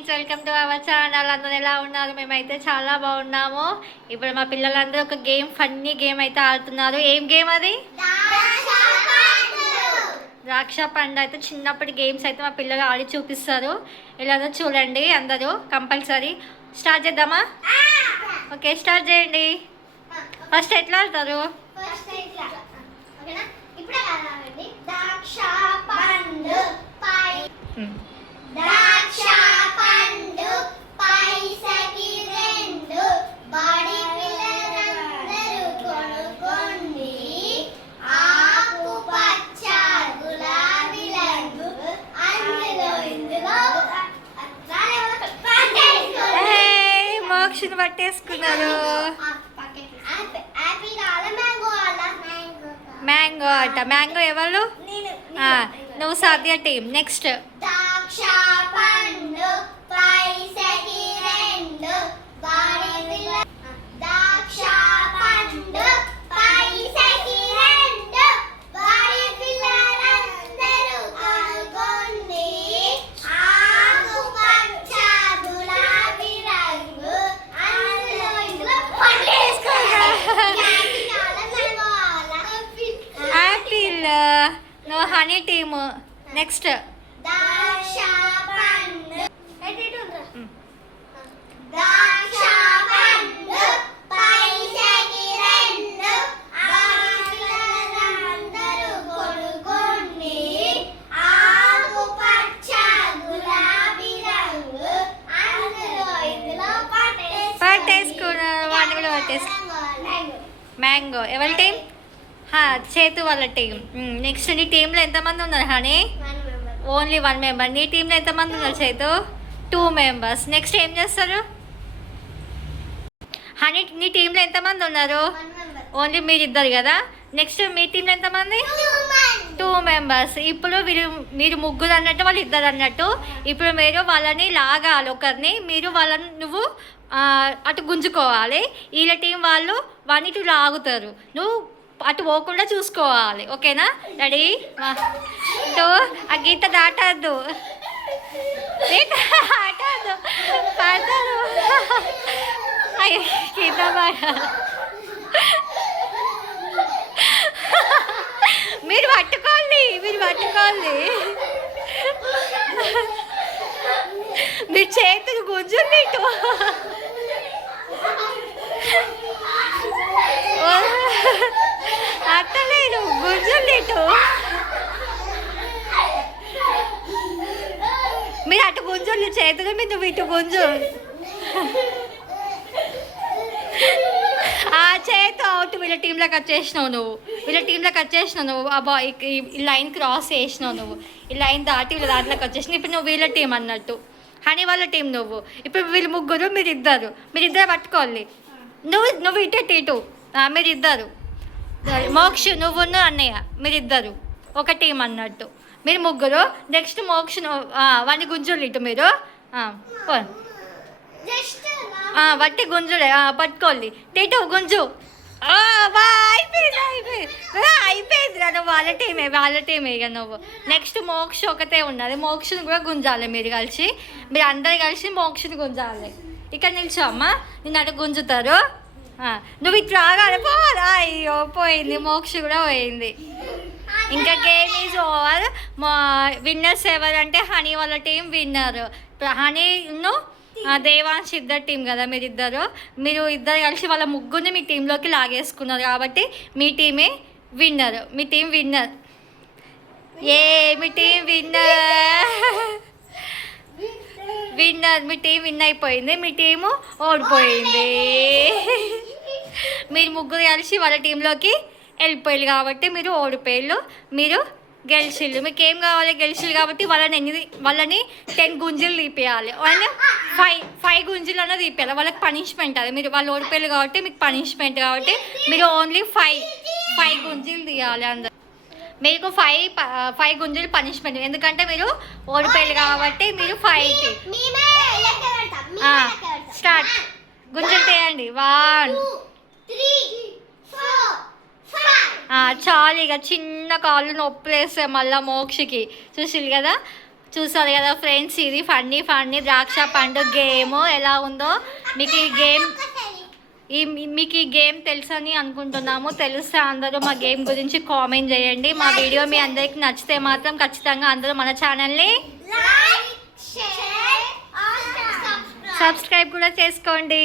Friends welcome to our channel అందరూ ఎలా ఉన్నారు? మేమైతే చాలా బాగున్నాము. ఇప్పుడు మా పిల్లలందరూ ఒక గేమ్ ఫన్నీ గేమ్ అయితే ఆడుతున్నారు. ఏం గేమ్ అది? ద్రాక్ష పండు. అయితే చిన్నప్పటి గేమ్స్ అయితే మా పిల్లలు ఆడి చూపిస్తారు. ఇలాగో చూడండి అందరూ కంపల్సరీ. స్టార్ట్ చేద్దామా? ఓకే స్టార్ట్ చేయండి. ఫస్ట్ ఎట్లా ఆడతారు? ద్రాక్ష పండు. మోక్షని పట్టేసుకున్నారు మ్యాంగో కావాలా మ్యాంగో అట మ్యాంగో ఎవరు నువ్వు సాధ్య టీం. నెక్స్ట్. ద్రాక్ష పండు పైసకి రెండు బాడి పిల్ల ద్రాక్ష పండు పైసకి రెండు బాడి పిల్లలందరూ కొనుక్కోండి ఆకు పచ్చ గులాబీ రంగు అందులో ఇందులో పట్టేసుకోగా యాపిల్ నువ్వు హనీ టీము నెక్స్ట్ ద్రాక్ష పండు మ్. ద్రాక్ష పండు పైసకి రెండు ఆడపిల్లలందరూ కొనుక్కోండి ఆకు పచ్చ గులాబీ రంగు అందులో ఇందులో పట్టేసుకున్నారు వాడిని కూడా పట్టేసు మ్యాంగో ఎవరి టీం చేతు వాళ్ళ టీం నెక్స్ట్ నీ టీంలో ఎంతమంది ఉన్నారు హనీ? ఓన్లీ వన్ మెంబర్ నీ టీంలో ఎంతమంది ఉన్నారు చేతు? టూ మెంబర్స్ నెక్స్ట్ ఏం చేస్తారు? హనీ నీ టీంలో ఎంతమంది ఉన్నారు? ఓన్లీ మీరు ఇద్దరు కదా? నెక్స్ట్ మీ టీంలో ఎంతమంది? టూ మెంబర్స్ ఇప్పుడు వీరు మీరు ముగ్గురు అన్నట్టు వాళ్ళు ఇద్దరు అన్నట్టు. ఇప్పుడు మీరు వాళ్ళని లాగాలి ఒకరిని. మీరు వాళ్ళని నువ్వు అటు గుంజుకోవాలి. వీళ్ళ టీం వాళ్ళు వాడిని ఇటు లాగుతారు. నువ్వు అటు పోకుండా చూసుకోవాలి. ఓకేనా? రెడీ టూ ఆ గీత దాటద్దు. గీత దాటద్దు. పడతారు గీత పాడ మీరు పట్టుకోండి మీరు పట్టుకోండి. మీరు చేతులు గుంజుంది ఇటు అత్తలేదు గుంజుంది ఇటు మీరు అటు చేతులు మీద నువ్వు ఇటు గుంజు. ఆ చేతి అవుట్ వీళ్ళ టీమ్లో కట్ చేసినావు నువ్వు. వీళ్ళ టీంలో కట్ చేసినావు నువ్వు. ఆ బా ఈ- లైన్ క్రాస్ చేసినావు నువ్వు. ఈ లైన్ దాటి వీళ్ళ దాంట్లోకి వచ్చేసినావు ఇప్పుడు నువ్వు వీళ్ళ టీం అన్నట్టు. హనీ వాళ్ళ టీం నువ్వు. ఇప్పుడు వీళ్ళు ముగ్గురు మీరు ఇద్దరు మీరు ఇద్దరు పట్టుకోవాలి. నువ్వు నువ్వు ఇటు ఇటు ఇటు. మీరు ఇద్దరు మోక్ష నువ్వును అన్నయ్య. మీరు ఇద్దరు ఒక టీం అన్నట్టు. మీరు ముగ్గురు నెక్స్ట్ మోక్ష వాడిని గుంజులు ఇటు మీరు. వట్టి గుంజులే పట్టుకోండి. టీటు గుంజు. అయిపోయింది అయిపోయింది. అయిపోయింది రా నువ్వు వాళ్ళ టీమే వాళ్ళ టీమే ఇక నువ్వు. నెక్స్ట్ మోక్ష ఒకటే ఉన్నది. మోక్షని కూడా గుంజాలి మీరు కలిసి. మీరు అందరు కలిసి మోక్షని గుంజాలి. ఇక్కడ నిల్చో అమ్మా. నిన్ను అటు గుంజుతారు. నువ్వు ఇటు రాగాలి పోరా. అయ్యో పోయింది. మోక్ష కూడా పోయింది. ఇంకా గేమ్ ఈజ్ ఓవర్ మా విన్నర్స్ ఎవరంటే హనీ వాళ్ళ టీం విన్నర్ హనీను దేవాన్స్ ఇద్దరు టీం కదా మీరు ఇద్దరు మీరు ఇద్దరు కలిసి వాళ్ళ ముగ్గురిని మీ టీంలోకి లాగేసుకున్నారు కాబట్టి మీ టీమే విన్నర్ మీ టీం విన్నర్ ఏ మీ టీం విన్నర్ విన్నర్ మీ టీం విన్ అయిపోయింది. మీ టీము ఓడిపోయింది. మీరు ముగ్గురు కలిసి వాళ్ళ టీంలోకి వెళ్ళిపోయారు కాబట్టి మీరు ఓడిపోయారు. మీరు గెలిచిళ్ళు మీకు ఏం కావాలి? గెలిచిళ్ళు కాబట్టి వాళ్ళని ఎన్ని వాళ్ళని టెన్ గుంజులు తీపేయాలి. వాళ్ళని ఫైవ్ ఫైవ్ గుంజులు అన్న తీపేయాలి. వాళ్ళకి పనిష్మెంట్ అది. మీరు వాళ్ళు ఓడిపోయారు కాబట్టి మీకు పనిష్మెంట్ కాబట్టి మీరు ఓన్లీ ఫైవ్ ఫైవ్ గుంజులు తీయాలి అందరు. మీకు ఫైవ్ ఫైవ్ గుంజులు పనిష్మెంట్ ఎందుకంటే మీరు ఓడిపోయారు కాబట్టి మీరు ఫైవ్ స్టార్ట్ గుంజలు తీయండి. వన్ త్రీ చాలు ఇక చిన్న కాళ్ళు నొప్పులు వేస్తాయి మళ్ళీ మోక్షకి. చూసిరు కదా? చూసారు కదా ఫ్రెండ్స్? ఇది ఫన్నీ ఫన్నీ ద్రాక్ష పండు గేమ్. ఎలా ఉందో? మీకు ఈ గేమ్ ఈ మీకు ఈ గేమ్ తెలుసని అనుకుంటున్నాము. తెలిస్తే అందరూ మా గేమ్ గురించి కామెంట్ చేయండి. మా వీడియో మీ అందరికి నచ్చితే మాత్రం ఖచ్చితంగా అందరూ మన ఛానల్ని సబ్స్క్రైబ్. కూడా చేసుకోండి.